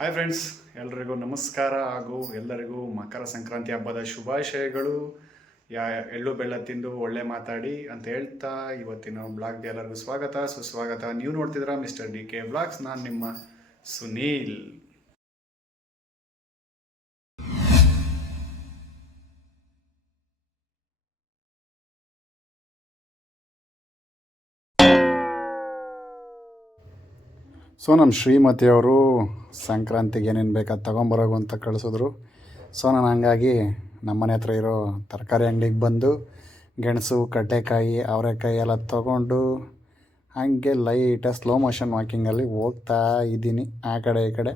Hi friends, ಎಲ್ರಿಗೂ ನಮಸ್ಕಾರ ಹಾಗೂ ಎಲ್ಲರಿಗೂ ಮಕರ ಸಂಕ್ರಾಂತಿ ಹಬ್ಬದ ಶುಭಾಶಯಗಳು. ಎಳ್ಳು ಬೆಲ್ಲ ತಿಂದು ಒಳ್ಳೆ ಮಾತಾಡಿ ಅಂತ ಹೇಳ್ತಾ ಇವತ್ತಿನ ಬ್ಲಾಗ್ಗೆ ಎಲ್ಲರಿಗೂ ಸ್ವಾಗತ ಸುಸ್ವಾಗತ. ನೀವು ನೋಡ್ತಿದ್ದೀರಾ ಮಿಸ್ಟರ್ DK ಬ್ಲಾಗ್ಸ್. ನಾನು ನಿಮ್ಮ ಸುನೀಲ್. ಸೊ ನಮ್ಮ ಶ್ರೀಮತಿಯವರು ಸಂಕ್ರಾಂತಿಗೆ ಏನೇನು ಬೇಕಾದ ತೊಗೊಂಬರೋಗು ಅಂತ ಕಳಿಸಿದ್ರು. ಸೊ ನಾನು ಹಂಗಾಗಿ ನಮ್ಮನೆ ಹತ್ರ ಇರೋ ತರಕಾರಿ ಅಂಗಡಿಗೆ ಬಂದು ಗೆಣಸು, ಕಡಲೆಕಾಯಿ, ಅವರೆಕಾಯಿ ಎಲ್ಲ ತೊಗೊಂಡು ಹಾಗೆ ಲೈಟಾಗಿ ಸ್ಲೋ ಮೋಷನ್ ವಾಕಿಂಗಲ್ಲಿ ಹೋಗ್ತಾ ಇದ್ದೀನಿ ಆ ಕಡೆ ಈ ಕಡೆ.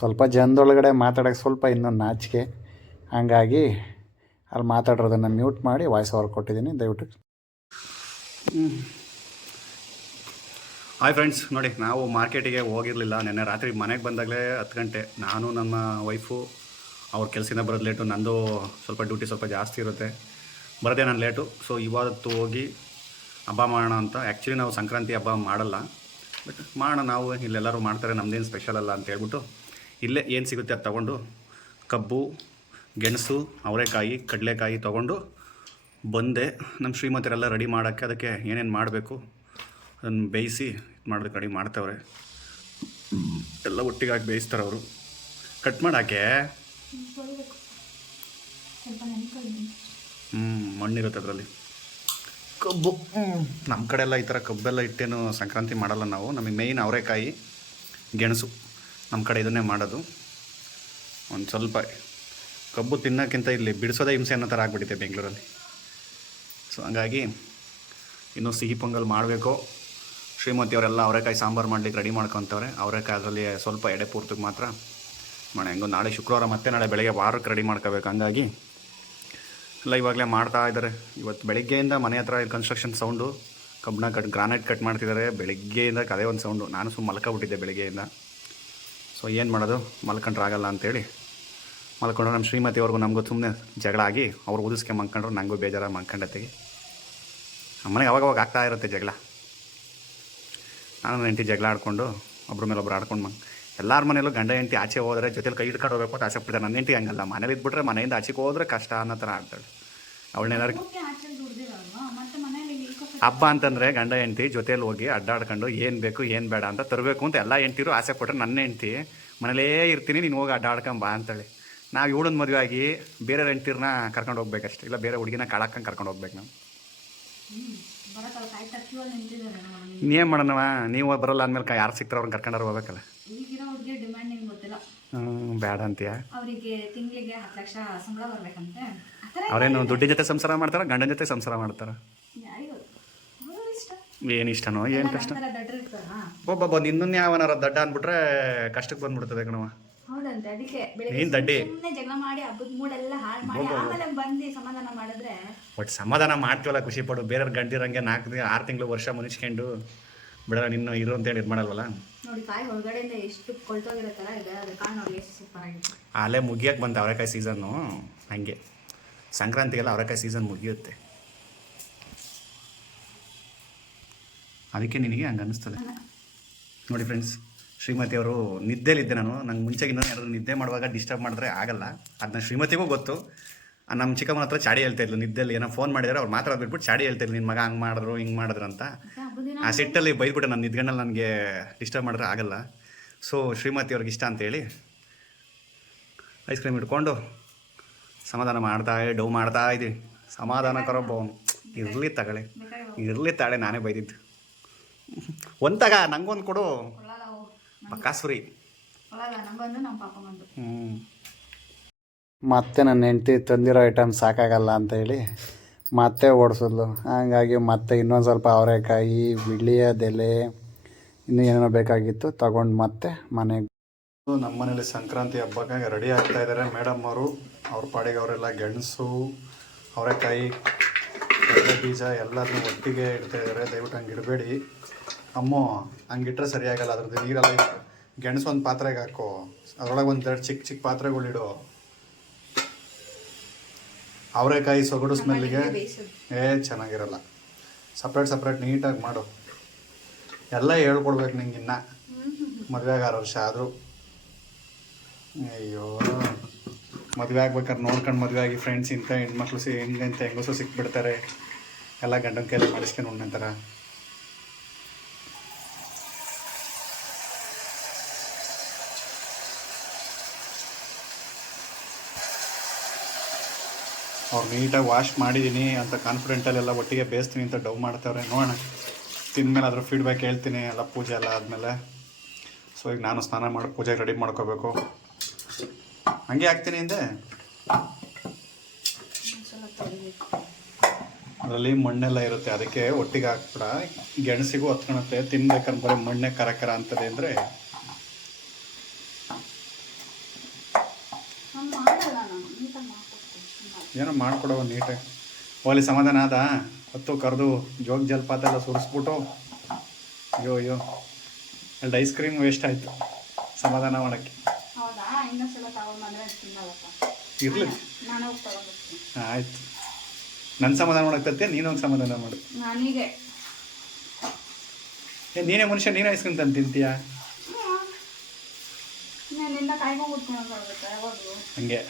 ಸ್ವಲ್ಪ ಜನದೊಳಗಡೆ ಮಾತಾಡೋಕ್ಕೆ ಸ್ವಲ್ಪ ಇನ್ನೂ ನಾಚಿಕೆ, ಹಾಗಾಗಿ ಅಲ್ಲಿ ಮಾತಾಡೋದನ್ನು ಮ್ಯೂಟ್ ಮಾಡಿ ವಾಯ್ಸ್ ಓವರ್ ಕೊಟ್ಟಿದ್ದೀನಿ. ದಯವಿಟ್ಟು ಹಾಯ್ ಫ್ರೆಂಡ್ಸ್, ನೋಡಿ ನಾವು ಮಾರ್ಕೆಟಿಗೆ ಹೋಗಿರಲಿಲ್ಲ. ನೆನ್ನೆ ರಾತ್ರಿ ಮನೆಗೆ ಬಂದಾಗಲೇ 10 ಗಂಟೆ. ನಾನು ನಮ್ಮ ವೈಫು ಅವ್ರ ಕೆಲಸದಿಂದ ಬರೋದು ಲೇಟು. ನಂದು ಸ್ವಲ್ಪ ಡ್ಯೂಟಿ ಸ್ವಲ್ಪ ಜಾಸ್ತಿ ಇರುತ್ತೆ, ಬರೋದೇ ನಾನು ಲೇಟು. ಸೊ ಇವತ್ತು ಹೋಗಿ ಹಬ್ಬ ಮಾಡೋಣ ಅಂತ. ಆ್ಯಕ್ಚುಲಿ ನಾವು ಸಂಕ್ರಾಂತಿ ಹಬ್ಬ ಮಾಡಲ್ಲ, ಬಟ್ ಮಾಡೋಣ, ನಾವು ಇಲ್ಲೆಲ್ಲರೂ ಮಾಡ್ತಾರೆ, ನಮ್ಮದೇನು ಸ್ಪೆಷಲ್ ಅಲ್ಲ ಅಂತ ಹೇಳ್ಬಿಟ್ಟು ಇಲ್ಲೇ ಏನು ಸಿಗುತ್ತೆ ಅದು ತೊಗೊಂಡು ಕಬ್ಬು, ಗೆಣಸು, ಅವರೆಕಾಯಿ, ಕಡಲೆಕಾಯಿ ತೊಗೊಂಡು ಬಂದೆ. ನಮ್ಮ ಶ್ರೀಮತಿಯರೆಲ್ಲ ರೆಡಿ ಮಾಡೋಕ್ಕೆ ಅದಕ್ಕೆ ಏನೇನು ಮಾಡಬೇಕು ಅದನ್ನು ಬೇಯಿಸಿ ಮಾಡೋದಕ್ಕೆ ರೆಡಿ ಮಾಡ್ತವ್ರೆ. ಎಲ್ಲ ಒಟ್ಟಿಗೆ ಹಾಕಿ ಬೇಯಿಸ್ತಾರೆ ಅವರು. ಕಟ್ ಮಾಡಾಕೆ ಮಣ್ಣಿರುತ್ತೆ ಅದರಲ್ಲಿ. ಕಬ್ಬು ನಮ್ಮ ಕಡೆ ಎಲ್ಲ ಈ ಥರ ಕಬ್ಬೆಲ್ಲ ಇಟ್ಟೇನು ಸಂಕ್ರಾಂತಿ ಮಾಡಲ್ಲ ನಾವು. ನಮಗೆ ಮೇಯ್ನ್ ಅವರೆಕಾಯಿ, ಗೆಣಸು, ನಮ್ಮ ಕಡೆ ಇದನ್ನೇ ಮಾಡೋದು. ಒಂದು ಸ್ವಲ್ಪ ಕಬ್ಬು ತಿನ್ನೋಕ್ಕಿಂತ ಇಲ್ಲಿ ಬಿಡಿಸೋದೇ ಹಿಂಸೆ ಅನ್ನೋ ಥರ ಆಗಿಬಿಟ್ಟಿದೆ ಬೆಂಗಳೂರಲ್ಲಿ. ಸೊ ಹಂಗಾಗಿ ಇನ್ನೂ ಸಿಹಿ ಪೊಂಗಲ್ ಮಾಡಬೇಕು. ಶ್ರೀಮತಿಯವರೆಲ್ಲ ಅವರೆಕಾಯಿ ಸಾಂಬಾರು ಮಾಡ್ಲಿಕ್ಕೆ ರೆಡಿ ಮಾಡ್ಕೊತವ್ರೆ. ಅವರೆಕಾಯಿ ಅದರಲ್ಲಿ ಸ್ವಲ್ಪ ಎಡೆ ಪೂರ್ತಿಗೆ ಮಾತ್ರ ಮಾಡಿ ಹೆಂಗೋ ನಾಳೆ ಶುಕ್ರವಾರ ಮತ್ತೆ ನಾಳೆ ಬೆಳಗ್ಗೆ ವಾರಕ್ಕೆ ರೆಡಿ ಮಾಡ್ಕೋಬೇಕು. ಹಂಗಾಗಿ ಎಲ್ಲ ಇವಾಗಲೇ ಮಾಡ್ತಾ ಇದ್ದಾರೆ. ಇವತ್ತು ಬೆಳಗ್ಗೆಯಿಂದ ಮನೆ ಹತ್ರ ಕನ್ಸ್ಟ್ರಕ್ಷನ್ ಸೌಂಡು, ಕಬ್ಬನ್ನ ಗ್ರಾನೈಟ್ ಕಟ್ ಮಾಡ್ತಿದ್ದಾರೆ. ಬೆಳಗ್ಗೆಯಿಂದ ಅದೇ ಒಂದು ಸೌಂಡು. ನಾನು ಸುಮ್ಮನೆ ಮಲ್ಕೊಬಿಟ್ಟಿದ್ದೆ ಬೆಳಗ್ಗೆಯಿಂದ. ಸೊ ಏನು ಮಾಡೋದು, ಮಲ್ಕೊಂಡ್ರೆ ಆಗಲ್ಲ ಅಂತೇಳಿ ಮಲ್ಕೊಂಡ್ರು. ನಮ್ಮ ಶ್ರೀಮತಿಯವ್ರಿಗೂ ನಮಗೂ ಸುಮ್ಮನೆ ಜಗಳ ಆಗಿ ಅವ್ರು ಉದಿಸ್ಕೊಂಬಂದ್ಕೊಂಡ್ರು. ನನಗೂ ಬೇಜಾರಾಗಿ ಮಲ್ಕೊಂಡತೆಗೆ. ನಮ್ಮನೆಗೆ ಅವಾಗವಾಗ ಆಗ್ತಾ ಇರುತ್ತೆ ಜಗಳ. ನಾನು ಹೆಂಡತಿ ಜಗಳ ಆಡ್ಕೊಂಡು ಒಬ್ಬರ ಮೇಲೆ ಒಬ್ರು ಆಡ್ಕೊಂಡು ಎಲ್ಲರ ಮನೇಲೂ ಗಂಡ ಹೆಂಡತಿ ಆಚೆ ಹೋದರೆ ಜೊತೆಲಿ ಕೈ ಹಿಡ್ಕೊಂಡು ಹೋಗ್ಬೇಕು ಅಂತ ಆಸೆ ಪಡ್ತಾರೆ. ನನ್ನ ಹೆಂಡತಿ ಹಂಗಲ್ಲ, ಮನೇಲಿ ಇದ್ಬಿಟ್ರೆ ಮನೆಯಿಂದ ಆಚೆಗೆ ಹೋದ್ರೆ ಕಷ್ಟ ಅನ್ನೋ ಥರ ಆಡ್ತಾಳೆ. ಅವಳನ್ನೆಲ್ಲರೂ ಹಬ್ಬ ಅಂತಂದರೆ ಗಂಡ ಹೆಂಡತಿ ಜೊತೇಲಿ ಹೋಗಿ ಅಡ್ಡಾಡ್ಕೊಂಡು ಏನು ಬೇಕು ಏನು ಬೇಡ ಅಂತ ತರಬೇಕು ಅಂತ ಎಲ್ಲ ಹೆಂಡ್ತಿರು ಆಸೆ ಪಟ್ರೆ, ನನ್ನ ಹೆಂಡತಿ ಮನೇಲೇ ಇರ್ತೀನಿ, ನೀನು ಹೋಗಿ ಅಡ್ಡಾಡ್ಕೊಂಬ ಅಂತೇಳಿ. ನಾವು ಇವಳನ್ನ ಮದುವೆ ಆಗಿ ಬೇರೆ ಹೆಂಡ್ತಿರನ್ನ ಕರ್ಕೊಂಡು ಹೋಗ್ಬೇಕಷ್ಟೇ, ಇಲ್ಲ ಬೇರೆ ಹುಡುಗಿನ ಕಾಳಕ್ಕಂಗೆ ಕರ್ಕೊಂಡು ಹೋಗ್ಬೇಕು ನಾವು. ಇನ್ನೇನು ಮಾಡೋಣವ, ನೀವು ಬರೋಲ್ಲ ಅಂದಮೇಲೆ ಯಾರು ಸಿಗ್ತಾರೆ ಅವ್ರನ್ನ ಕರ್ಕೊಂಡ್ರೆ ಹೋಗ್ಬೇಕಲ್ಲ. ಬೇಡ ಅಂತೀಯ? ಅವ್ರೇನು ದುಡ್ಡಿನ ಜೊತೆ ಸಂಸಾರ ಮಾಡ್ತಾರ, ಗಂಡನ ಜೊತೆ ಸಂಸಾರ ಮಾಡ್ತಾರ? ಏನು ಇಷ್ಟನೋ ಏನು ಕಷ್ಟ. ಒಬ್ಬೊಬ್ಬ ನಿನ್ನ ಯಾವನಾರ ದಡ್ಡ ಅಂದ್ಬಿಟ್ರೆ ಕಷ್ಟಕ್ಕೆ ಬಂದ್ಬಿಡ್ತದೆ ಕಣವ. ನೀನು ದಡ್ಡಿ. ಬಟ್ ಸಮಾಧಾನ ಮಾಡ್ತೀವಲ್ಲ, ಖುಷಿ ಪಡು. ಬೇರೆಯವ್ರ ಗಂಡಿರಂಗೆ 4-6 ತಿಂಗಳು ವರ್ಷ ಮುನಿಸ್ಕೊಂಡು ಬಿಡಲ್ಲ, ನಿನ್ನ ಇರು ಅಂತೇಳಿ ಇದು ಮಾಡಲ್ವಲ್ಲ. ಅಲ್ಲೇ ಮುಗಿಯಕ್ಕೆ ಬಂತು ಅವರೆಕಾಯಿ ಸೀಸನ್ನು. ಹಂಗೆ ಸಂಕ್ರಾಂತಿಗೆಲ್ಲ ಅವರೆಕಾಯಿ ಸೀಸನ್ ಮುಗಿಯುತ್ತೆ, ಅದಕ್ಕೆ ನಿನಗೆ ಹಂಗೆ ಅನ್ನಿಸ್ತದೆ. ನೋಡಿ ಫ್ರೆಂಡ್ಸ್, ಶ್ರೀಮತಿಯವರು ನಿದ್ದೆಲಿದ್ದೆ ನಾನು. ನಂಗೆ ಮುಂಚೆಗಿಂತ ಯಾರಾದ್ರು ನಿದ್ದೆ ಮಾಡುವಾಗ ಡಿಸ್ಟರ್ಬ್ ಮಾಡಿದ್ರೆ ಆಗಲ್ಲ, ಅದನ್ನ ಶ್ರೀಮತಿಗೂ ಗೊತ್ತು. ನಮ್ಮ ಚಿಕ್ಕಮ್ಮನ ಹತ್ರ ಚಾಡಿ ಹೇಳ್ತಾ ಇದ್ಲು, ನಿದ್ದೆಲ್ಲಿ ಏನೋ ಫೋನ್ ಮಾಡಿದರೆ ಅವ್ರು ಮಾತ್ರ ಬಿಟ್ಬಿಟ್ಟು ಚಾಡಿ ಹೇಳ್ತಾ ಇದ್ಲು, ನಿನ್ನ ಮಗ ಹಂಗೆ ಮಾಡಿದ್ರು ಹಿಂಗೆ ಮಾಡಿದ್ರು ಅಂತ. ಆ ಸಿಟ್ಟಲ್ಲಿ ಬೈದ್ಬಿಟ್ಟೆ, ನಾನು ನಿದ್ಗಣ್ಣಲ್ಲಿ ನನಗೆ ಡಿಸ್ಟರ್ಬ್ ಮಾಡಿದ್ರೆ ಆಗಲ್ಲ. ಸೊ ಶ್ರೀಮತಿಯವ್ರಿಗೆ ಇಷ್ಟ ಅಂತೇಳಿ ಐಸ್ ಕ್ರೀಮ್ ಇಟ್ಕೊಂಡು ಸಮಾಧಾನ ಡೌ ಮಾಡ್ತಾ ಇದ್ದೀವಿ. ಸಮಾಧಾನ ಕರೋಬ್ಬ ಇರಲಿ ತಗೊಳ್ಳಿ, ಇರಲಿ ತಾಳೆ, ನಾನೇ ಬೈದಿದ್ದು. ಒಂತಾಗ ನಂಗೊಂದು ಕೊಡು ಬಕಾಸುರಿ. ಮತ್ತೆ ನನ್ನ ಹೆಂಡತಿ ತಂದಿರೋ ಐಟಮ್ ಸಾಕಾಗಲ್ಲ ಅಂತ ಹೇಳಿ ಮತ್ತೆ ಓಡಿಸಿದ್ಲು. ಹಾಗಾಗಿ ಮತ್ತೆ ಇನ್ನೊಂದು ಸ್ವಲ್ಪ ಅವರೆಕಾಯಿ, ವಿಳ್ಯದೆಲೆ, ಇನ್ನೂ ಏನೇನೋ ಬೇಕಾಗಿತ್ತು ತಗೊಂಡು ಮತ್ತೆ ಮನೆಗೆ. ನಮ್ಮ ಮನೇಲಿ ಸಂಕ್ರಾಂತಿ ಹಬ್ಬಕ್ಕೆ ರೆಡಿ ಆಗ್ತಾ ಇದ್ದಾರೆ ಮೇಡಮ್ ಅವರು. ಅವ್ರ ಪಾಡಿಗೆ ಅವರೆಲ್ಲ ಗೆಣಸು, ಅವರೆಕಾಯಿ, ಕಡಲೆ ಬೀಜ ಎಲ್ಲದನ್ನೂ ಒಟ್ಟಿಗೆ ಇಡ್ತಾ ಇದ್ದಾರೆ. ದಯವಿಟ್ಟು ಹಂಗೆ ಇಡಬೇಡಿ ಅಮ್ಮೋ, ಹಂಗಿಟ್ರೆ ಸರಿಯಾಗಲ್ಲ. ಅದ್ರದ್ದು ನೀರೆಲ್ಲ ಗೆಣಸು ಒಂದು ಪಾತ್ರೆಗೆ ಹಾಕೋ, ಅದರೊಳಗೆ ಒಂದು 2 ಚಿಕ್ಕ ಚಿಕ್ಕ ಪಾತ್ರೆಗಳಿಡು. ಅವರೆಕಾಯಿ ಸೊಗಡು ಸ್ಮೆಲ್ಲಿಗೆ ಚೆನ್ನಾಗಿರಲ್ಲ. ಸಪ್ರೇಟ್ ನೀಟಾಗಿ ಮಾಡು. ಎಲ್ಲ ಹೇಳ್ಕೊಡ್ಬೇಕು ನಿಂಗೆ. ಇನ್ನು ಮದುವೆಗೆ 6 ವರ್ಷ ಆದರೂ ಅಯ್ಯೋ, ಮದುವೆ ಆಗ್ಬೇಕಾದ್ರೆ ನೋಡ್ಕೊಂಡು ಮದುವೆ ಆಗಿ ಫ್ರೆಂಡ್ಸ್ ಇಂಥ ಹೆಣ್ಮಕ್ಳು ಹೆಂಗಂತ ಹೆಂಗಸು ಸಿಕ್ಬಿಡ್ತಾರೆ, ಎಲ್ಲ ಗಂಡನ ಕೈಲಿ ಮಾಡಿಸ್ಕೊಂಡು ಉಣ್ಣಂತಾರ. ಅವ್ರು ನೀಟಾಗಿ ವಾಶ್ ಮಾಡಿದ್ದೀನಿ ಅಂತ ಕಾನ್ಫಿಡೆಂಟಲ್ಲೆಲ್ಲ ಒಟ್ಟಿಗೆ ಬೇಯಿಸ್ತೀನಿ ಅಂತ ಡವ್ ಮಾಡ್ತಾವ್ರೆ. ನೋಡೋಣ, ತಿಂದಮೇಲೆ ಅದ್ರ ಫೀಡ್ಬ್ಯಾಕ್ ಹೇಳ್ತೀನಿ. ಎಲ್ಲ ಪೂಜೆ ಎಲ್ಲ ಆದಮೇಲೆ. ಸೊ ಈಗ ನಾನು ಸ್ನಾನ ಮಾಡಿ ಪೂಜೆಗೆ ರೆಡಿ ಮಾಡ್ಕೋಬೇಕು. ಹಂಗೆ ಹಾಕ್ತೀನಿ ಹಿಂದೆ. ಅದರಲ್ಲಿ ಮಣ್ಣೆಲ್ಲ ಇರುತ್ತೆ, ಅದಕ್ಕೆ ಒಟ್ಟಿಗೆ ಹಾಕ್ಬಿಡ. ಗೆಣಸಿಗೂ ಹತ್ಕೊಳುತ್ತೆ, ತಿನ್ಬೇಕಂದ್ರೆ ಬರೀ ಮಣ್ಣೆ ಕರ ಕರ ಅಂತದೆ ಅಂದರೆ ಏನೋ ಮಾಡ್ಕೊಡವ ನೀಟಾಗಿ. ಓಲಿ ಸಮಾಧಾನ ಆದ? ಹೊತ್ತು ಕರೆದು ಜೋಗ ಜಲಪಾತ ಎಲ್ಲ ಸುರಿಸ್ಬಿಟ್ಟು ಅಯ್ಯೋ ಅಯ್ಯೋ ಎರಡು ಐಸ್ ಕ್ರೀಮ್ ವೇಸ್ಟ್ ಆಯಿತು ಸಮಾಧಾನ ಮಾಡೋಕ್ಕೆ. ಇರಲಿ, ಆಯ್ತು. ನನ್ನ ಸಮಾಧಾನ ಮಾಡೋಕ್ಕೆ ನೀನು ಹೋಗಿ ಸಮಾಧಾನ ಮಾಡು. ನೀನೇ ಮನುಷ್ಯ, ನೀನೇ ಐಸ್ ಕ್ರೀಮ್ ತಂದು ತಿಂತೀಯಾ? ಹಂಗೆ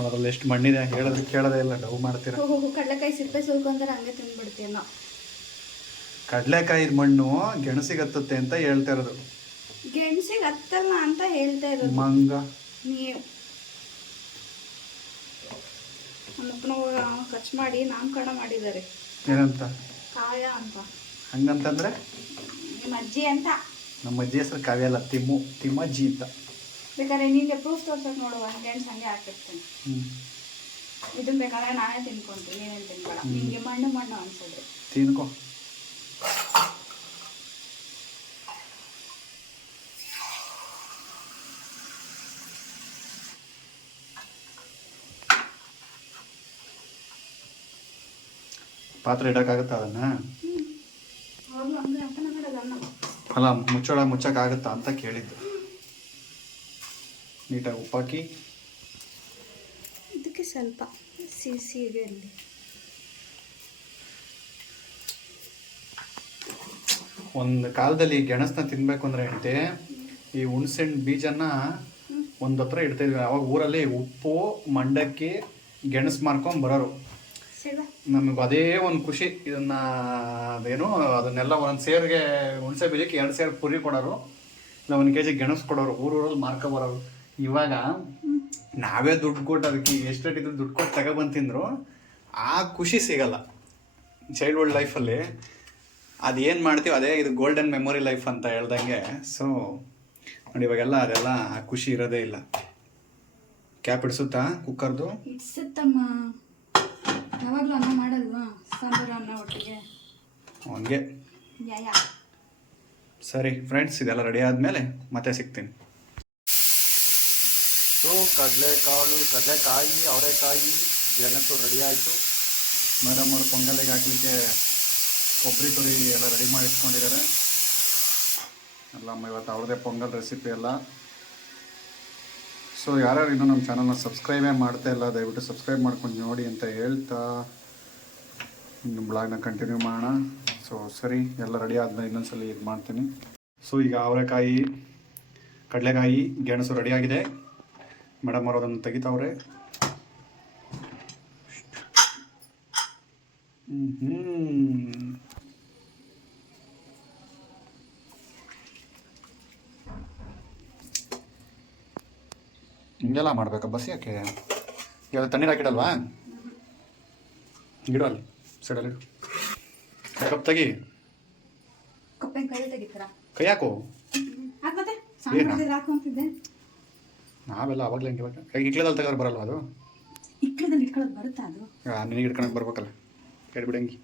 ಅದರಲ್ಲಿ ಎಷ್ಟು ಮಣ್ಣಿದೆ ಹೇಳೋದು ಕೇಳೋದೇ ಇಲ್ಲ, ಡವ್ ಮಾಡ್ತೀರ. ಕಡಲೆಕಾಯಿ ಸಿಪ್ಪೆ ಸುಲ್ಕೊಂತಾರೆ, ಹಂಗೆ ತಿಂದ್ಬಿಡ್ತೀವಿ ನಾವು. ಕಡಲೆಕಾಯಿ ಮಣ್ಣು ಗೆಣಸಿಗೆ ಹತ್ತುತ್ತೆ ಅಂತ ಹೇಳ್ತಾ ಇರೋದು. ಗೆಣಸಿಗೆ ಹತ್ತಲ್ಲ ಅಂತ ಹೇಳ್ತಾ ಇರೋದು ಮಂಗ ನೀವು. ನಮ್ಮಪ್ಪನ ಖರ್ಚು ಮಾಡಿ ನಾಮಕರಣ ಮಾಡಿದ್ದಾರೆ. ಏನಂತ? ಕಾಯ ಅಂತ. ಹಂಗಂತಂದ್ರೆ ನಿಮ್ಮ ಅಜ್ಜಿ ಅಂತ. ನಮ್ಮ ಅಜ್ಜಿ ಹೆಸರು ಕಾವ್ಯ ಅಲ್ಲ, ತಿಮ್ಮಜ್ಜಿ ಅಂತ. ಬೇಕಾದ್ರೆ ನೀನೆ ಪ್ರೂಫ್ ತೋರ್ಸಕ್ಕೆ ನೋಡುವ, ಗೆಣಸು ಹಂಗೆ ಹಾಕಿರ್ತೀನಿ. ಇದನ್ನ ಬೇಕಾದ್ರೆ ನಾನೇ ತಿನ್ಕೊಂತೀನಿ, ನೀನೇನು ತಿನ್ಬೇಡ. ನಿಮಗೆ ಮಣ್ಣು ಮಣ್ಣು ಅನ್ಸೋದು ತಿನ್ಕೋ. ಪಾತ್ರೆ ಇಡೋಕ್ಕಾಗುತ್ತಾ ಅದನ್ನ? ಅಲ್ಲ, ಮುಚ್ಚಕ್ಕಾಗುತ್ತಾ ಅಂತ ಕೇಳಿದ್ದು. ನೀಟಾಗಿ ಉಪ್ಪಾಕಿ ಇದಕ್ಕೆ ಸ್ವಲ್ಪ ಸಿಹಿಗೆ ಅಲ್ಲಿ. ಒಂದು ಕಾಲದಲ್ಲಿ ಗೆಣಸನ್ನ ತಿನ್ಬೇಕು ಅಂದ್ರೆ ಹೇಳ್ತೆ, ಈ ಹುಣಸೆಹಣ್ಣು ಬೀಜನ ಒಂದು ಹತ್ರ ಇಡ್ತಾಯಿದ್ವಿ. ಅವಾಗ ಊರಲ್ಲಿ ಉಪ್ಪು ಮಂಡಕ್ಕಿ ಗೆಣಸು ಮಾರ್ಕೊಂಡು ಬರೋರು. ನಮಗೆ ಅದೇ ಒಂದು ಖುಷಿ. ಇದನ್ನ ಅದೇನು ಅದನ್ನೆಲ್ಲ ಒಂದೊಂದು ಸೇರಿಗೆ ಹುಣಸೆ ಬೀಜಕ್ಕೆ 2 ಸೇರು ಪುರಿ ಕೊಡೋರು, ಇಲ್ಲ 1 kg ಗೆಣಸು ಕೊಡೋರು, ಊರೂರಲ್ಲಿ ಮಾರ್ಕೊ ಬರೋರು. ಇವಾಗ ನಾವೇ ದುಡ್ಡು ಕೊಟ್ಟು ಅದಕ್ಕೆ ಎಷ್ಟು ರೇಟ್ ಇದ್ರು ದುಡ್ಡು ಕೊಟ್ಟು ತಗೊಬಂದು ತಿಂದರು ಆ ಖುಷಿ ಸಿಗಲ್ಲ. ಚೈಲ್ಡ್ಹುಡ್ ಲೈಫಲ್ಲಿ ಅದೇನು ಮಾಡ್ತೀವಿ ಅದೇ ಇದು ಗೋಲ್ಡನ್ ಮೆಮೊರಿ ಲೈಫ್ ಅಂತ ಹೇಳ್ದಂಗೆ. ಸೊ ನೋಡಿ, ಇವಾಗೆಲ್ಲ ಅದೆಲ್ಲ ಆ ಖುಷಿ ಇರೋದೇ ಇಲ್ಲ. ಕ್ಯಾಪ್ ಇಡ್ಸುತ್ತಾ ಕುಕ್ಕರ್ದು? ಇಡ್ಸುತ್ತಮ್ಮ, ಯಾವಾಗಲೂ ಅನ್ನ ಮಾಡಲ್ವಾ, ಸಾಂಬಾರು ಅನ್ನ ಒಟ್ಟಿಗೆ ಹಂಗೆ. ಸರಿ ಫ್ರೆಂಡ್ಸ್, ಇದೆಲ್ಲ ರೆಡಿ ಆದಮೇಲೆ ಮತ್ತೆ ಸಿಗ್ತೀನಿ. ಸೊ ಕಡಲೆಕಾಯಿ ಅವರೆಕಾಯಿ ಗೆಣಸು ರೆಡಿ ಆಯಿತು. ಮೇಡಮ್ ಅವ್ರು ಪೊಂಗಲಿಗೆ ಹಾಕಲಿಕ್ಕೆ ಕೊಬ್ಬರಿ ತುರಿ ಎಲ್ಲ ರೆಡಿ ಮಾಡಿ ಇಟ್ಕೊಂಡಿದ್ದಾರೆ. ಎಲ್ಲಮ್ಮ ಇವತ್ತು ಅವ್ರದ್ದೇ ಪೊಂಗಲ್ ರೆಸಿಪಿ ಎಲ್ಲ. ಸೊ ಯಾರ್ಯಾರು ಇನ್ನೂ ನಮ್ಮ ಚಾನಲ್ನ ಸಬ್ಸ್ಕ್ರೈಬೇ ಮಾಡ್ತಾ ಇಲ್ಲ, ದಯವಿಟ್ಟು ಸಬ್ಸ್ಕ್ರೈಬ್ ಮಾಡ್ಕೊಂಡು ನೋಡಿ ಅಂತ ಹೇಳ್ತಾ ಇನ್ನು ಬ್ಲಾಗ್ನ ಕಂಟಿನ್ಯೂ ಮಾಡೋಣ. ಸೊ ಸರಿ, ಎಲ್ಲ ರೆಡಿ ಆದಮೇಲೆ ಇನ್ನೊಂದ್ಸಲ ಇದು ಮಾಡ್ತೀನಿ. ಸೊ ಈಗ ಅವರೆಕಾಯಿ ಕಡಲೆಕಾಯಿ ಗೆಣಸು ರೆಡಿಯಾಗಿದೆ. ಮೇಡಮ್ ಅವರು ಅದನ್ನು ತೆಗಿತಾವ್ರೆ. ಹಿಂಗೆಲ್ಲ ಮಾಡ್ಬೇಕಾ ಬಸ್? ಯಾಕೆ ಇವಾಗ ತಣ್ಣೀರು ಹಾಕಿಡಲ್ವಾ? ಇಡು ಅಲ್ಲಿ ಸೈಡಲ್ಲಿ ಇಡು. ಕಪ್ ತೆಗಿ. ಕೈ ಹಾಕು. ನಾವೆಲ್ಲ ಅವಾಗಲೇ ಹಂಗೆ ಕೈ ಇಕ್ಳದಲ್ಲಿ ತೆಗೆದ್ರೆ ಬರಲ್ವ ಅದು? ಇಕ್ಳದಲ್ಲಿ ಇಟ್ಕೊಳ್ಳೋದು ಬರುತ್ತಾ ಅದು? ನಿನಗೆ ಇಟ್ಕೊಳಕ್ಕೆ ಬರ್ಬೇಕಲ್ಲ, ಹೇಳ್ಬಿಡಂಗಿ.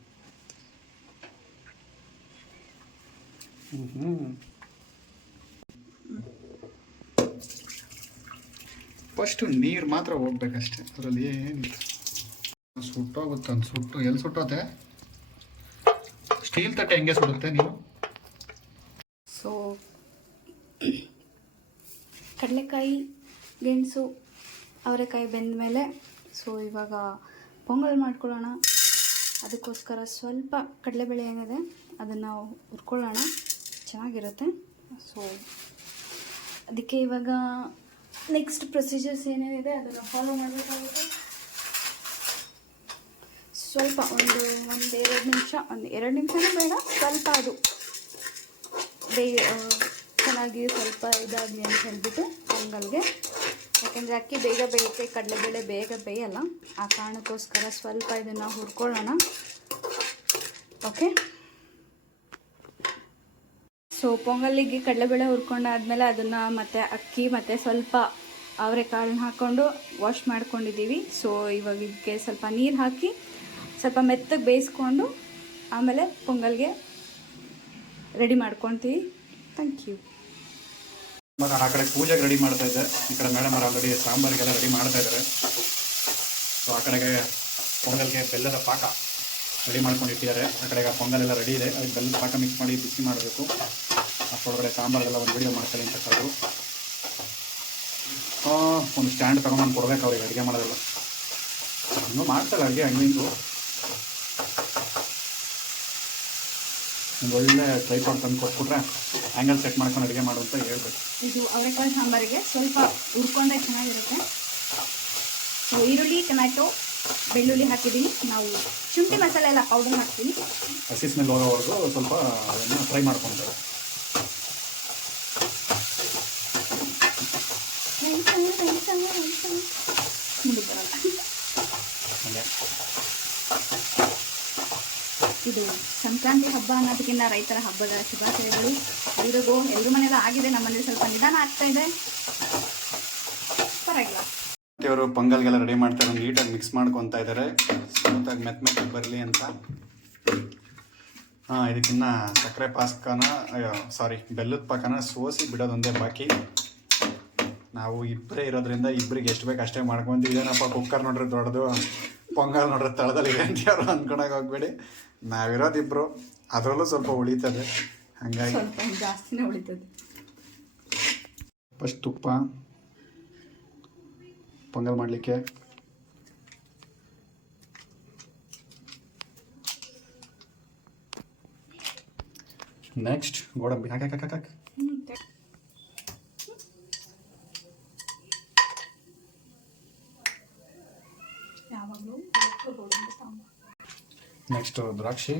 ಫಸ್ಟು ನೀರು ಮಾತ್ರ ಹೋಗ್ಬೇಕಷ್ಟೆ, ಅದರಲ್ಲಿ ಏನಿಲ್ಲ. ಸುಟ್ಟೋಗುತ್ತೆ ಅಂತ ಸುಟ್ಟು ಎಲ್ಲಿ ಸುಟ್ಟೋತೆ? ಸ್ಟೀಲ್ ತಟ್ಟೆ ಹೆಂಗೆ ಸುಡುತ್ತೆ ನೀವು? ಸೊ ಕಡಲೆಕಾಯಿ ಗೆಣಸು ಅವರೆಕಾಯಿ ಬೆಂದ ಮೇಲೆ ಸೊ ಇವಾಗ ಪೊಂಗಲ್ ಮಾಡ್ಕೊಳ್ಳೋಣ. ಅದಕ್ಕೋಸ್ಕರ ಸ್ವಲ್ಪ ಕಡಲೆಬೇಳೆ ಏನಿದೆ ಅದನ್ನು ಹುರ್ಕೊಳ್ಳೋಣ, ಚೆನ್ನಾಗಿರುತ್ತೆ. ಸೊ ಅದಕ್ಕೆ ಇವಾಗ ನೆಕ್ಸ್ಟ್ ಪ್ರೊಸೀಜರ್ಸ್ ಏನೇನಿದೆ ಅದನ್ನು ಫಾಲೋ ಮಾಡಬೇಕಾಗುತ್ತೆ. ಸ್ವಲ್ಪ ಒಂದು 2 ನಿಮಿಷ, ಒಂದು 2 ನಿಮಿಷನೂ ಬೇಡ, ಸ್ವಲ್ಪ ಅದು ಚೆನ್ನಾಗಿ ಸ್ವಲ್ಪ ಇದಾಗಲಿ ಅಂತ ಹೇಳಿಬಿಟ್ಟು ಪೊಂಗಲ್ಗೆ. ಯಾಕೆಂದರೆ ಅಕ್ಕಿ ಬೇಗ ಬೇಯುತ್ತೆ, ಕಡಲೆಬೇಳೆ ಬೇಗ ಬೇಯಲ್ಲ. ಆ ಕಾರಣಕ್ಕೋಸ್ಕರ ಸ್ವಲ್ಪ ಇದನ್ನು ಹುರ್ಕೊಳ್ಳೋಣ. ಓಕೆ, ಸೊ ಪೊಂಗಲ್ಲಿಗೆ ಕಡಲೆಬೇಳೆ ಹುರ್ಕೊಂಡಾದ್ಮೇಲೆ ಅದನ್ನು ಮತ್ತು ಅಕ್ಕಿ ಮತ್ತು ಸ್ವಲ್ಪ ಅವರೆಕಾಳನ್ನ ಹಾಕ್ಕೊಂಡು ವಾಶ್ ಮಾಡ್ಕೊಂಡಿದ್ದೀವಿ. ಸೊ ಇವಾಗ ಇದಕ್ಕೆ ಸ್ವಲ್ಪ ನೀರು ಹಾಕಿ ಸ್ವಲ್ಪ ಮೆತ್ತಗೆ ಬೇಯಿಸ್ಕೊಂಡು ಆಮೇಲೆ ಪೊಂಗಲ್ಗೆ ರೆಡಿ ಮಾಡ್ಕೊತೀವಿ. Thank you. ಆ ಕಡೆ ಪೂಜೆಗೆ ರೆಡಿ ಮಾಡ್ತಾ ಇದ್ದೆ, ಈ ಕಡೆ ಮೇಡಮ್ ಅವರು ಆಲ್ರೆಡಿ ಸಾಂಬಾರಿಗೆಲ್ಲ ರೆಡಿ ಮಾಡ್ತಾ ಇದ್ದಾರೆ. ಸೊ ಆ ಕಡೆಗೆ ಪೊಂಗಲ್ಗೆ ಬೆಲ್ಲದ ಪಾಕ ರೆಡಿ ಮಾಡ್ಕೊಂಡು ಇಟ್ಟಿದ್ದಾರೆ. ಆ ಕಡೆಗೆ ಪೊಂಗಲೆಲ್ಲ ರೆಡಿ ಇದೆ, ಅದಕ್ಕೆ ಬೆಲ್ಲದ ಪಾಕ ಮಿಕ್ಸ್ ಮಾಡಿ ಬಿಸಿ ಮಾಡಬೇಕು. ಅಷ್ಟೊಳಗಡೆ ಸಾಂಬಾರೆಲ್ಲ ಒಂದು ವಿಡಿಯೋ ಮಾಡ್ತಾರೆ ಅಂತ ಕರೆದು ಒಂದು ಸ್ಟ್ಯಾಂಡ್ ತಗೊಂಡು ಕೊಡ್ಬೇಕು ಅವ್ರಿಗೆ ಅಡುಗೆ ಮಾಡೋದೆಲ್ಲ. ಇನ್ನೂ ಮಾಡ್ತಾರೆ ಅಡುಗೆ ಹಂಗಿಂದು. ಒಂದು ಒಳ್ಳೆ ಟ್ರೈಪಾಡ್ ತಂದು ಕೊಟ್ಬಿಟ್ರೆ ಆ್ಯಂಗಲ್ ಸೆಟ್ ಮಾಡ್ಕೊಂಡು ಅಡುಗೆ ಮಾಡು ಅಂತ ಹೇಳ್ಬೇಕು. ಇದು ಅವರೆಕಾಳು ಸಾಂಬಾರಿಗೆ ಸ್ವಲ್ಪ ಹುರ್ಕೊಂಡ್ರೆ ಚೆನ್ನಾಗಿರುತ್ತೆ. ಸೊ ಈರುಳ್ಳಿ, ಟೊಮ್ಯಾಟೊ, ಬೆಳ್ಳುಳ್ಳಿ ಹಾಕಿದ್ದೀನಿ. ನಾವು ಶುಂಠಿ ಮಸಾಲೆ ಎಲ್ಲ ಪೌಡರ್ ಹಾಕ್ತೀನಿ. ಹಸಿ ಸ್ಮೆಲ್ ಹೋಗೋವರೆಗೂ ಸ್ವಲ್ಪ ಅದನ್ನು ಫ್ರೈ ಮಾಡ್ಕೊಳ್ತಾರೆ. ಇದು ಸಂಕ್ರಾಂತಿ ಹಬ್ಬ ಅನ್ನೋದಕ್ಕಿಂತ ರೈತರ ಹಬ್ಬದ ಶುಭಾಶಯಗಳು ಎಲ್ರಿಗೂ. ಎಲ್ಲರ ಮನೆಯಲ್ಲ ಆಗಿದೆ, ನಮ್ಮ ಮನೇಲಿ ಸ್ವಲ್ಪ ನಿಧಾನ ಆಗ್ತಾ ಇದೆ, ಪರವಾಗಿಲ್ಲ. ಇವರು ಪೊಂಗಲ್ಗೆಲ್ಲ ರೆಡಿ ಮಾಡ್ತಾರೆ, ನೀಟಾಗಿ ಮಿಕ್ಸ್ ಮಾಡ್ಕೊತಾ ಇದ್ದಾರೆ ಸ್ಮೂತಾಗಿ ಮೆತ್ತಗೆ ಬರಲಿ ಅಂತ. ಇದಕ್ಕಿನ್ನ ಸಕ್ಕರೆ ಪಾಕನ ಬೆಲ್ಲದ ಪಾಕನ ಸೋಸಿ ಬಿಡೋದೊಂದೇ ಬಾಕಿ. ನಾವು ಇಬ್ಬರೇ ಇರೋದ್ರಿಂದ ಇಬ್ಬರಿಗೆ ಎಷ್ಟು ಬೇಕು ಅಷ್ಟೇ ಮಾಡ್ಕೊತೀವಿ. ಏನಪ್ಪ ಕುಕ್ಕರ್ ನೋಡ್ರಿ ದೊಡ್ಡದು, ಪೊಂಗಲ್ ನೋಡ್ರಿ ತಳದಲ್ಲಿ ಇದೆ ಅಂತ ಯಾರು ಅಂದ್ಕೊಳಕ್ಕೆ ಹೋಗ್ಬೇಡಿ. ನಾವಿರೋದಿಬ್ರು, ಅದರಲ್ಲೂ ಸ್ವಲ್ಪ ಉಳಿತದೆ, ಹಾಗಾಗಿ ಸ್ವಲ್ಪ ಜಾಸ್ತಿನೇ ಉಳಿತದೆ. ಫಸ್ಟ್ ತುಪ್ಪ ಪೊಂಗಲ್ ಮಾಡಲಿಕ್ಕೆ, ನೆಕ್ಸ್ಟ್ ಗೋಡಂಬಿ ಹಾಕಿ ಯಾವಾಗಲೂ ನೆಕ್ಸ್ಟ್ ದ್ರಾಕ್ಷಿ,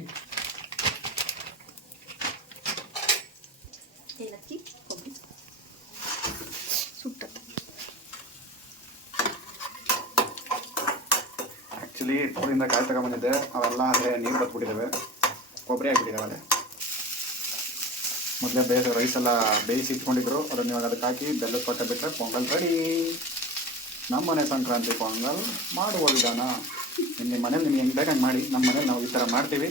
ಏಲಕ್ಕಿ, ಕೊಬ್ಬರಿ ಸುಟ್ಟದ್ದು. ಆ್ಯಕ್ಚುಲಿ ಊರಿಂದ ಕಾಯಿ ತಗೊಂಬಂದಿದ್ದೆ, ಅವೆಲ್ಲ ಅಲ್ಲೇ ನೀರು ಬತ್ಬಿಟ್ಟಿದ್ದಾವೆ, ಕೊಬ್ಬರಿ ಆಗಿಬಿಟ್ಟಿದ್ದಾವೆ. ಮೊದಲೇ ರೈಸ್ ಎಲ್ಲ ಬೇಯಿಸಿ ಇಟ್ಕೊಂಡಿದ್ರು, ಅದನ್ನು ಇವಾಗ ಅದಕ್ಕೆ ಹಾಕಿ ಬೆಲ್ಲದ ಪಾಕ ಬಿಟ್ಟರೆ ಪೊಂಗಲ್ ರೆಡಿ. ನಮ್ಮನೆ ಸಂಕ್ರಾಂತಿ ಪೊಂಗಲ್ ಮಾಡುವ ವಿಧಾನ ನಿಮ್ಮ ಮನೇಲಿ ನಿಮ್ಗೆ ಹೆಂಗೆ ಬೇಕಂಗೆ ಮಾಡಿ. ನಮ್ಮ ಮನೇಲಿ ನಾವು ಈ ಥರ ಮಾಡ್ತೀವಿ.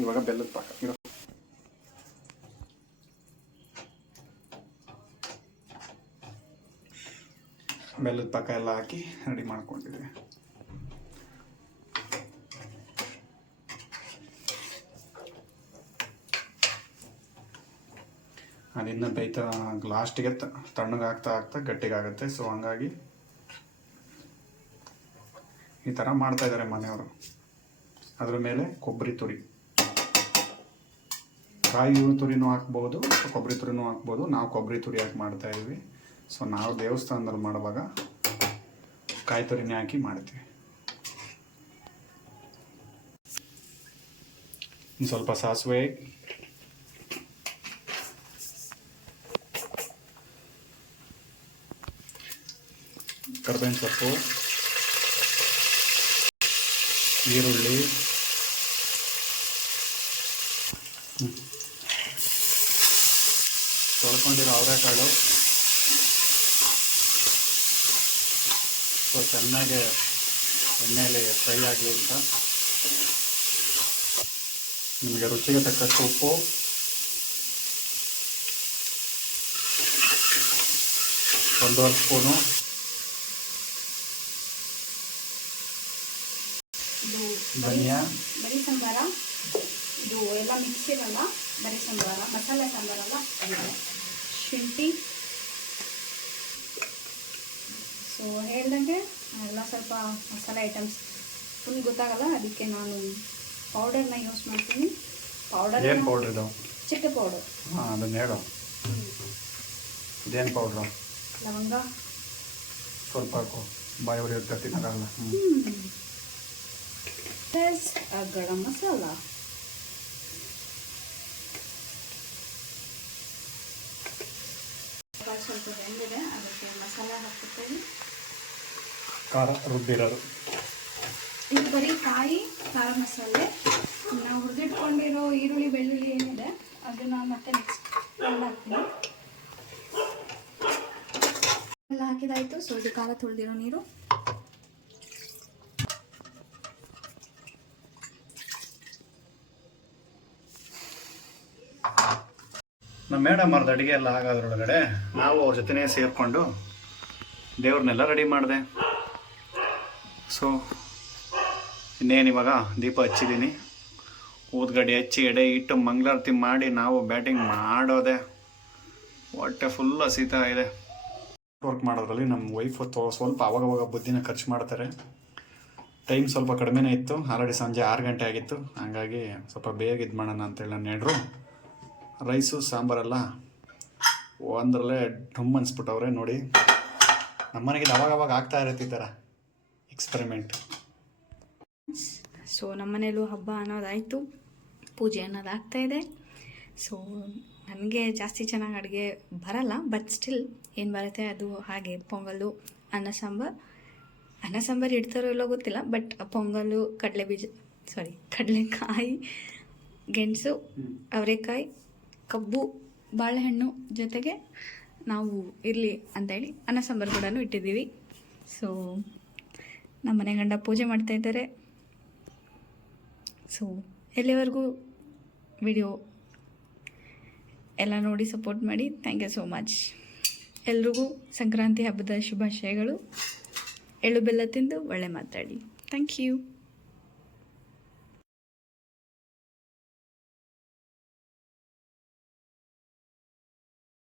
ಇವಾಗ ಬೆಲ್ಲದ ಪಾಕ ಇರೋ ಬೆಲ್ಲದ ಪಾಕ ಎಲ್ಲ ಹಾಕಿ ರೆಡಿ ಮಾಡ್ಕೊಂಡಿದ್ದೀವಿ. ಅದಿನ್ನು ಬೇಯ್ತಾ ಲಾಸ್ಟಿಗೆ ತಣ್ಣಗಾಗ್ತಾ ಗಟ್ಟಿಗಾಗುತ್ತೆ. ಸೊ ಹಂಗಾಗಿ ಈ ಥರ ಮಾಡ್ತಾಯಿದ್ದಾರೆ ಮನೆಯವರು. ಅದ್ರ ಮೇಲೆ ಕೊಬ್ಬರಿ ತುರಿ, ಕಾಯಿ ತುರಿನೂ ಹಾಕ್ಬೋದು, ಕೊಬ್ಬರಿ ತುರಿನೂ ಹಾಕ್ಬೋದು. ನಾವು ಕೊಬ್ಬರಿ ತುರಿ ಹಾಕಿ ಮಾಡ್ತಾಯಿದ್ವಿ. ಸೊ ನಾವು ದೇವಸ್ಥಾನದಲ್ಲಿ ಮಾಡುವಾಗ ಕಾಯಿ ತುರಿನೇ ಹಾಕಿ ಮಾಡ್ತೀವಿ. ಇನ್ನು ಸ್ವಲ್ಪ ಸಾಸಿವೆ, ಕರ್ಬೇವಿನ ಸೊಪ್ಪು, ಈರುಳ್ಳಿ, ತೊಳ್ಕೊಂಡಿರೋ ಅವರೆಕಾಳು ಸೊ ಚೆನ್ನಾಗಿ ಎಣ್ಣೆಯಲ್ಲಿ ಫ್ರೈ ಆಗಲಿ ಅಂತ. ನಿಮಗೆ ರುಚಿಗೆ ತಕ್ಕಷ್ಟು ಉಪ್ಪು, ಒಂದೂವರೆ ಸ್ಪೂನು ಧನಿಯಾ, ಬರೀ ಸಾಂಬಾರ ಇದು ಎಲ್ಲ ಮಿಕ್ಸ್ ಇರಲ್ಲ, ಬರೀ ಸಾಂಬಾರ, ಮಸಾಲೆ ಸಾಂಬಾರಲ್ಲ, ಶುಂಠಿ. ಸೊ ಹೇಳ್ದಂಗೆ ಎಲ್ಲ ಸ್ವಲ್ಪ ಮಸಾಲೆ ಐಟಮ್ಸ್ ಫುಲ್ ಗೊತ್ತಾಗಲ್ಲ, ಅದಕ್ಕೆ ನಾನು ಪೌಡರ್ನ ಯೂಸ್ ಮಾಡ್ತೀನಿ. ಪೌಡರ್ ಏನು ಪೌಡ್ರ್ ಇದು? ಚಕ್ಕೆ ಪೌಡರ್. ಹಾಂ, ಅದನ್ನು ಹೇಳು. ಇದೇನು ಪೌಡ್ರು? ಲವಂಗ ಸ್ವಲ್ಪ ಹಾಕು, ಬಾಯಿ ಹೊಡೆಯುತ್ತೆ, ತಿನ್ನೋಕ್ಕಾಗಲ್ಲ. ಟೇಸ್ಟ್ ಗರಂ ಮಸಾಲ. ಸ್ವಲ್ಪ ಬೆಂದಿದೆ, ಅದಕ್ಕೆ ಮಸಾಲ ಹಾಕ್ಬಿಡ್ತೇವೆ. ಖಾರ ರುಬ್ಬಿರೋದು ಇದು ಬರೀ ಕಾಯಿ ಖಾರ ಮಸಾಲೆ. ನಾವು ಹುರಿದಿಟ್ಕೊಂಡಿರೋ ಈರುಳ್ಳಿ ಬೆಳ್ಳುಳ್ಳಿ ಏನಿದೆ ಅದನ್ನು ಮತ್ತೆ ನೆಕ್ಸ್ಟ್ ಹಾಕ್ತೀನಿ. ಎಲ್ಲ ಹಾಕಿದಾಯಿತು. ಸೊ ಇದು ಖಾರ ತೊಳೆದಿರೋ ನೀರು. ನಮ್ಮ ಮೇಡಮ್ ಅವ್ರದ್ದು ಅಡುಗೆ ಎಲ್ಲ ಆಗೋದ್ರೊಳಗಡೆ ನಾವು ಅವ್ರ ಜೊತೆನೇ ಸೇರಿಕೊಂಡು ದೇವ್ರನ್ನೆಲ್ಲ ರೆಡಿ ಮಾಡಿದೆ. ಸೊ ಇನ್ನೇನು ಇವಾಗ ದೀಪ ಹಚ್ಚಿದ್ದೀನಿ, ಊದ್ಗಡ್ಡೆ ಹಚ್ಚಿ ಎಡೆ ಇಟ್ಟು ಮಂಗಳಾರತಿ ಮಾಡಿ ನಾವು ಬ್ಯಾಟಿಂಗ್ ಮಾಡೋದೆ. ಹೊಟ್ಟೆ ಫುಲ್ ಹಸಿತಾ ಇದೆ. ವರ್ಕ್ ಮಾಡೋದ್ರಲ್ಲಿ ನಮ್ಮ ವೈಫ್ ಸ್ವಲ್ಪ ಅವಾಗವಾಗ ಬುದ್ಧಿನ ಖರ್ಚು ಮಾಡ್ತಾರೆ. ಟೈಮ್ ಸ್ವಲ್ಪ ಕಡಿಮೆನೇ ಇತ್ತು, ಆಲ್ರೆಡಿ ಸಂಜೆ 6 ಗಂಟೆ ಆಗಿತ್ತು. ಹಾಗಾಗಿ ಸ್ವಲ್ಪ ಬೇಗ ಇದು ಮಾಡೋಣ ಅಂತೇಳಿ ನಾನು ಹೇಳ್ರು. ರೈಸು ಸಾಂಬಾರೆಲ್ಲ ಒಂದರಲ್ಲೇ ಢಮ್ ಅನ್ಸ್ಬಿಟ್ಟವ್ರೆ ನೋಡಿ. ನಮ್ಮನೆಗೆ ಇದು ಅವಾಗವಾಗ ಆಗ್ತಾ ಇರುತ್ತೆ ಈ ಥರ ಎಕ್ಸ್ಪೆರಿಮೆಂಟ್. ಸೊ ನಮ್ಮನೇಲೂ ಹಬ್ಬ ಅನ್ನೋದಾಯಿತು, ಪೂಜೆ ಅನ್ನೋದು ಆಗ್ತಾಯಿದೆ. ಸೊ ನನಗೆ ಜಾಸ್ತಿ ಚೆನ್ನಾಗಿ ಅಡುಗೆ ಬರಲ್ಲ, ಬಟ್ ಸ್ಟಿಲ್ ಏನು ಬರುತ್ತೆ ಅದು ಹಾಗೆ. ಪೊಂಗಲ್ಲು, ಅನ್ನ ಸಾಂಬಾರು ಇಡ್ತಾರೋ ಇಲ್ಲೋ ಗೊತ್ತಿಲ್ಲ, ಬಟ್ ಪೊಂಗಲ್ಲು, ಕಡಲೆಕಾಯಿ, ಗೆಣಸು, ಅವರೆಕಾಯಿ, ಕಬ್ಬು, ಬಾಳೆಹಣ್ಣು ಜೊತೆಗೆ ನಾವು ಇರಲಿ ಅಂತೇಳಿ ಅನ್ನ ಸಾಂಬಾರು ಕೂಡ ಇಟ್ಟಿದ್ದೀವಿ. ಸೊ ನಮ್ಮ ಮನೆ ಗಂಡ ಪೂಜೆ ಮಾಡ್ತಾಯಿದ್ದಾರೆ. ಸೊ ಎಲ್ಲಿವರೆಗೂ ವಿಡಿಯೋ ಎಲ್ಲ ನೋಡಿ ಸಪೋರ್ಟ್ ಮಾಡಿ. Thank you so much. ಎಲ್ರಿಗೂ ಸಂಕ್ರಾಂತಿ ಹಬ್ಬದ ಶುಭಾಶಯಗಳು. ಎಳ್ಳು ಬೆಲ್ಲ ತಿಂದು ಒಳ್ಳೆ ಮಾತಾಡಿ. Thank you.